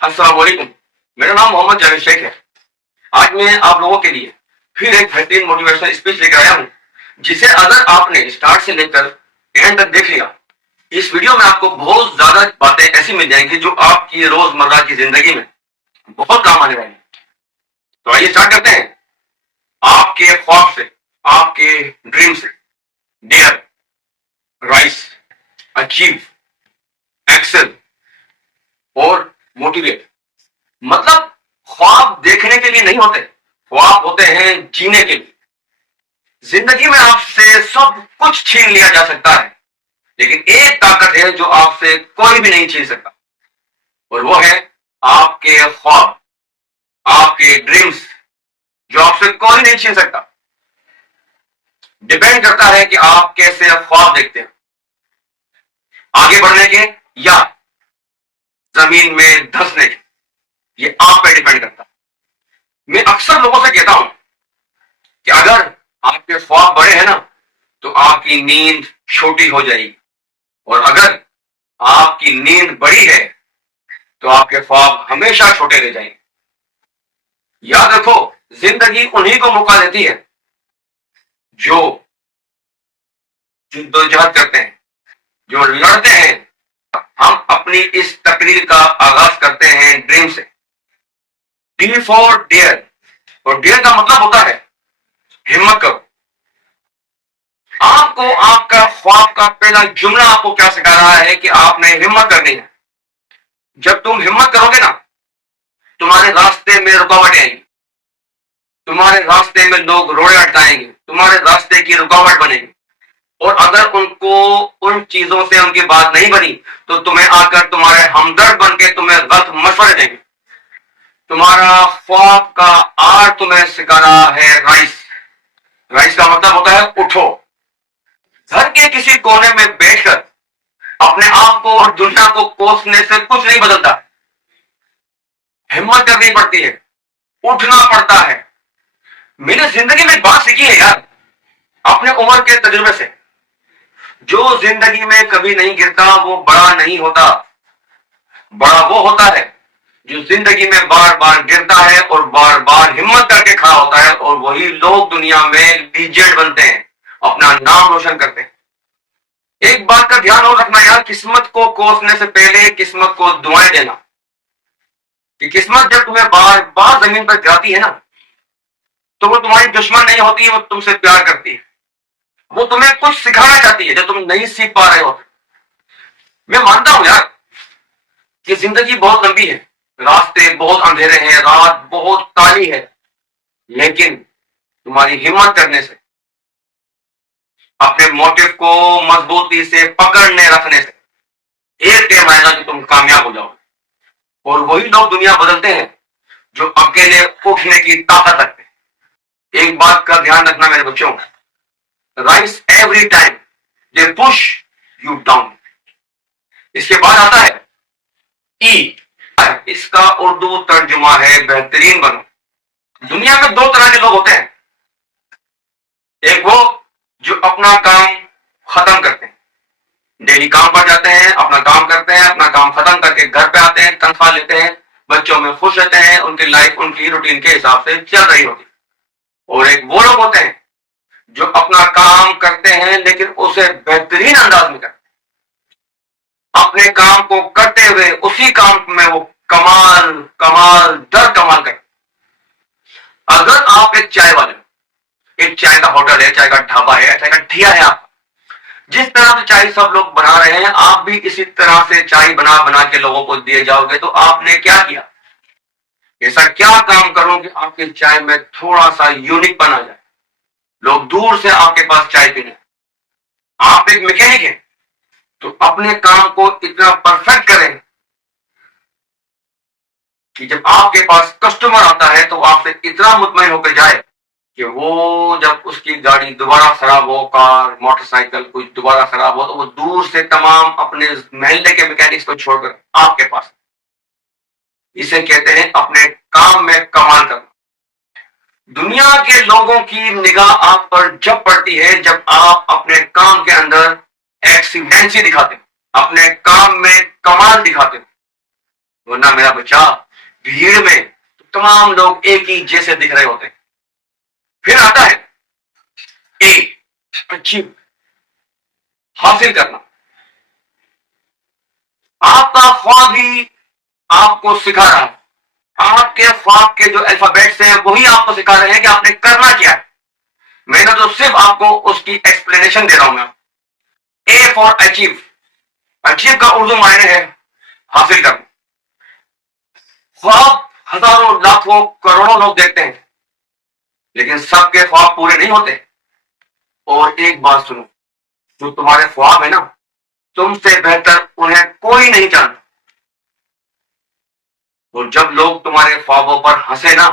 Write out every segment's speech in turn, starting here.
अस्सलाम वालेकुम। मेरा नाम मोहम्मद जावेद शेख है। आज मैं आप लोगों के लिए फिर एक बेहतरीन मोटिवेशनल स्पीच लेकर आया हूँ, जिसे अगर आपने स्टार्ट से लेकर एंड तक देख लिया, इस वीडियो में आपको बहुत ज्यादा बातें ऐसी मिल जाएंगी जो आपकी रोजमर्रा की जिंदगी में बहुत काम आने वाली। तो आइए स्टार्ट करते हैं। आपके ख्वाब से, आपके ड्रीम से डेयर, राइस, अचीव, एक्सेल और मोटिवेट। मतलब ख्वाब देखने के लिए नहीं होते, ख्वाब होते हैं जीने के लिए। जिंदगी में आपसे सब कुछ छीन लिया जा सकता है, लेकिन एक ताकत है जो आपसे कोई भी नहीं छीन सकता, और वो है आपके ख्वाब, आपके ड्रीम्स, जो आपसे कोई नहीं छीन सकता। डिपेंड करता है कि आप कैसे ख्वाब देखते हैं, आगे बढ़ने के या जमीन में धंसने के, ये आप पे डिपेंड करता है। मैं अक्सर लोगों से कहता हूं कि अगर आपके ख्वाब बड़े हैं ना, तो आपकी नींद छोटी हो जाएगी, और अगर आपकी नींद बड़ी है तो आपके ख्वाब हमेशा छोटे रह जाएंगे। याद रखो, जिंदगी उन्हीं को मौका देती है जो जद्दोजहद करते हैं, जो लड़ते हैं। हम अपनी इस तकरीर का आगाज करते हैं ड्रीम से। डी फॉर डेयर, और डेयर का मतलब होता है हिम्मत करो। आपको आपका ख्वाब का पहला जुमला आपको क्या सिखा रहा है कि आपने हिम्मत करनी है। जब तुम हिम्मत करोगे ना, तुम्हारे रास्ते में रुकावटें आएंगी, तुम्हारे रास्ते में लोग रोड़े अटकाएंगे, तुम्हारे रास्ते की रुकावट बनेगी, और अगर उनको उन चीजों से उनकी बात नहीं बनी तो तुम्हें आकर तुम्हारे हमदर्द बन के तुम्हें गलत मशवरे देंगे। तुम्हारा ख्वाब का आर्ट तुम्हें सिखा रहा है राइस। राइस का मतलब होता है उठो। घर के किसी कोने में बैठकर अपने आप को और दुनिया को कोसने से कुछ नहीं बदलता। हिम्मत करनी पड़ती है, उठना पड़ता है। मैंने जिंदगी में एक बात सीखी है यार, अपने उम्र के तजुर्बे से, जो जिंदगी में कभी नहीं गिरता वो बड़ा नहीं होता। बड़ा वो होता है जो जिंदगी में बार बार गिरता है और बार बार हिम्मत करके खड़ा होता है, और वही लोग दुनिया में लीजेंड बनते हैं, अपना नाम रोशन करते हैं। एक बात का ध्यान और रखना यार, किस्मत को कोसने से पहले किस्मत को दुआएं देना, कि किस्मत जब तुम्हें बार बार जमीन पर गिराती है ना, तो वो तुम्हारी दुश्मन नहीं होती, वो तुमसे प्यार करती है। वो तुम्हें कुछ सिखाना चाहती है जो तुम नहीं सीख पा रहे हो। मैं मानता हूं यार कि जिंदगी बहुत लंबी है, रास्ते बहुत अंधेरे हैं, रात बहुत काली है, लेकिन तुम्हारी हिम्मत करने से, अपने मोटिव को मजबूती से पकड़ने रखने से एक टाइम आएगा कि तुम कामयाब हो जाओगे। और वही लोग दुनिया बदलते हैं जो अकेले उठने की ताकत रखते हैं। एक बात का ध्यान रखना मेरे बच्चों, rise every time they push you down. इसके बाद आता है ई, इसका उर्दू तर्जुमा है बेहतरीन बनो। दुनिया में दो तरह के लोग होते हैं, एक वो जो अपना काम खत्म करते हैं, डेली काम पर जाते हैं, अपना काम करते हैं, अपना काम खत्म करके घर पे आते हैं, तनख्वाह लेते हैं, बच्चों में खुश रहते हैं, उनकी लाइफ उनकी रूटीन के हिसाब से चल रही होती। और एक वो लोग होते हैं जो अपना काम करते हैं लेकिन उसे बेहतरीन अंदाज में करते हैं, अपने काम को करते हुए उसी काम में वो कमाल कमाल दर कमाल करते। अगर आप एक चाय वाले, एक चाय का होटल है, चाय का ढाबा है, चाय का ठिया है, आप जिस तरह से चाय सब लोग बना रहे हैं, आप भी इसी तरह से चाय बना बना के लोगों को दिए जाओगे, तो आपने क्या किया? ऐसा क्या काम करो कि आपकी चाय में थोड़ा सा यूनिक बना जाए, लोग दूर से आपके पास चाय पीने। आप एक मैकेनिक हैं, तो अपने काम को इतना परफेक्ट करें कि जब आपके पास कस्टमर आता है तो आपसे इतना मुतमईन होकर जाए कि वो जब उसकी गाड़ी दोबारा खराब हो, कार मोटरसाइकिल कुछ दोबारा खराब हो, तो वो दूर से तमाम अपने महल्ले के मैकेनिक्स को छोड़कर आपके पास। इसे कहते हैं अपने काम में कमाल करना। दुनिया के लोगों की निगाह आप पर जब पड़ती है जब आप अपने काम के अंदर एक्सीलेंसी दिखाते हो, अपने काम में कमाल दिखाते हो। ورنہ میرا بچہ بھیڑ میں تمام لوگ ایک ہی جیسے دکھ رہے ہوتے ہیں. پھر آتا ہے اے اچیو، حاصل کرنا. آپ کا خواب ہی آپ کو سکھا رہا ہے. آپ کے خواب کے جو الفابیٹس ہیں وہی آپ کو سکھا رہے ہیں کہ آپ نے کرنا کیا ہے. میں نے تو صرف آپ کو اس کی ایکسپلینیشن دے رہا ہوں. میں اے فار اچیو. اچیو کا اردو معنی ہے حاصل کرنا. خواب ہزاروں لاکھوں کروڑوں لوگ دیکھتے ہیں لیکن سب کے خواب پورے نہیں ہوتے. اور ایک بات سنو، جو تمہارے خواب ہے نا، تم سے بہتر انہیں کوئی نہیں جانتا. اور جب لوگ تمہارے خوابوں پر ہنسے نا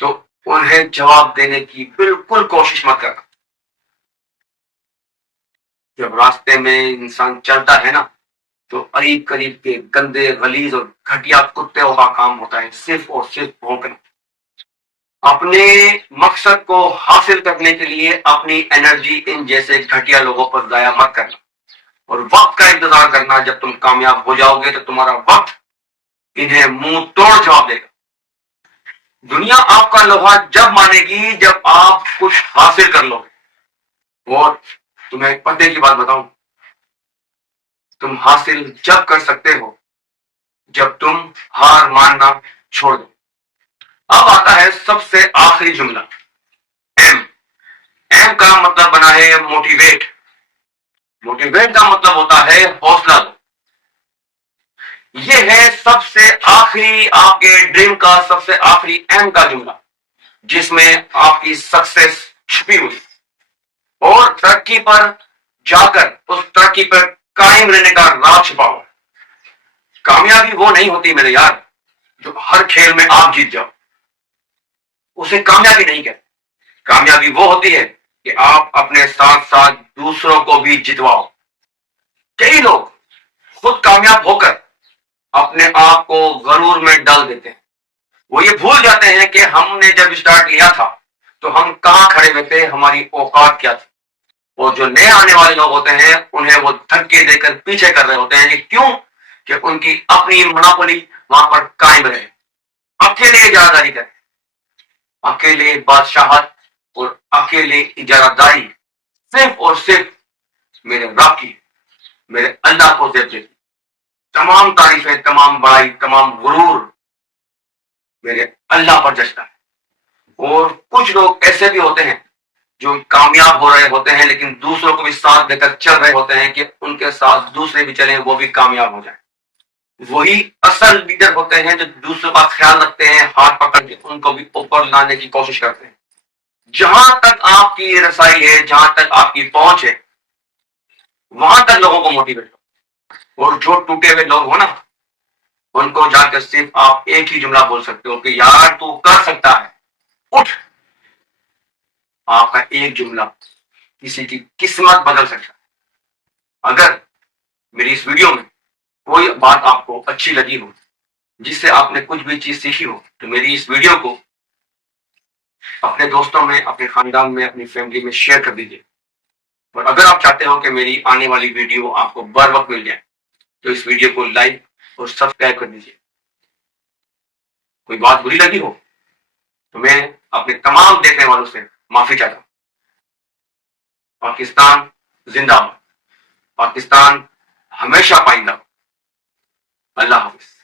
تو انہیں جواب دینے کی بالکل کوشش مت کرنا. جب راستے میں انسان چلتا ہے نا تو قریب قریب کے گندے غلیظ اور گھٹیا کتوں کا کام ہوتا ہے صرف اور صرف بھونکنا. اپنے مقصد کو حاصل کرنے کے لیے اپنی انرجی ان جیسے گھٹیا لوگوں پر ضائع مت کرنا اور وقت کا انتظار کرنا. جب تم کامیاب ہو جاؤ گے تو تمہارا وقت انہیں منہ توڑ جواب دے گا. دنیا آپ کا لوہا جب مانے گی جب آپ کچھ حاصل کر لو. اور تمہیں ایک پتے کی بات بتاؤں، تم حاصل جب کر سکتے ہو جب تم ہار ماننا چھوڑ دو. اب آتا ہے سب سے آخری جملہ، ایم. ایم کا مطلب بنا ہے موٹیویٹ. موٹیویٹ کا مطلب ہوتا ہے حوصلہ دو. یہ ہے سب سے آخری آپ کے ڈریم کا سب سے آخری ایم کا جملہ جس میں آپ کی سکسیس چھپی ہوئی اور ترقی پر جا کر اس ترقی پر قائم رہنے کا راز چھپا ہوا. کامیابی وہ نہیں ہوتی میرے یار جو ہر کھیل میں آپ جیت جاؤ، اسے کامیابی نہیں کہتے. کامیابی وہ ہوتی ہے کہ آپ اپنے ساتھ ساتھ دوسروں کو بھی جتواؤ. کئی لوگ خود کامیاب ہو کر اپنے آپ کو غرور میں ڈال دیتے ہیں. وہ یہ بھول جاتے ہیں کہ ہم نے جب اسٹارٹ لیا تھا تو ہم کہاں کھڑے ہوئے تھے، ہماری اوقات کیا تھی. اور جو نئے آنے والے لوگ ہوتے ہیں انہیں وہ دھکے دے کر پیچھے کر رہے ہوتے ہیں. کیوں؟ کہ ان کی اپنی مناپلی وہاں پر قائم رہے. اکیلے اجارہ کریں، اکیلے بادشاہت اور اکیلے اجارہ داری صرف اور صرف میرے رب کی، میرے اللہ کو زیب دیتی. تمام تعریفیں، تمام بڑائی، تمام غرور میرے اللہ پر جچتا ہے. اور کچھ لوگ ایسے بھی ہوتے ہیں جو کامیاب ہو رہے ہوتے ہیں لیکن دوسروں کو بھی ساتھ دے کر چل رہے ہوتے ہیں کہ ان کے ساتھ دوسرے بھی چلیں، وہ بھی کامیاب ہو جائیں. وہی اصل لیڈر ہوتے ہیں جو دوسروں کا خیال رکھتے ہیں، ہاتھ پکڑ کے ان کو بھی اوپر لانے کی کوشش کرتے ہیں. جہاں تک آپ کی رسائی ہے، جہاں تک آپ کی پہنچ ہے، وہاں تک لوگوں کو موٹیویٹ کرو. اور جو ٹوٹے ہوئے لوگ ہو نا ان کو جا کر صرف آپ ایک ہی جملہ بول سکتے ہو کہ یار تو کر سکتا ہے، اٹھ. آپ کا ایک جملہ کسی کی قسمت بدل سکتا ہے. اگر میری اس ویڈیو میں کوئی بات آپ کو اچھی لگی ہو، جس سے آپ نے کچھ بھی چیز سیکھی ہو، تو میری اس ویڈیو کو اپنے دوستوں میں، اپنے خاندان میں، اپنی فیملی میں شیئر کر دیجیے. اور اگر آپ چاہتے ہو کہ میری آنے والی ویڈیو آپ کو بر وقت مل جائے تو اس ویڈیو کو لائک اور سبسکرائب کر دیجیے. کوئی بات بری لگی ہو تو میں اپنے تمام دیکھنے والوں سے معافی چاہتا ہوں. پاکستان زندہ باد. پاکستان ہمیشہ پائندہ. اللہ حافظ.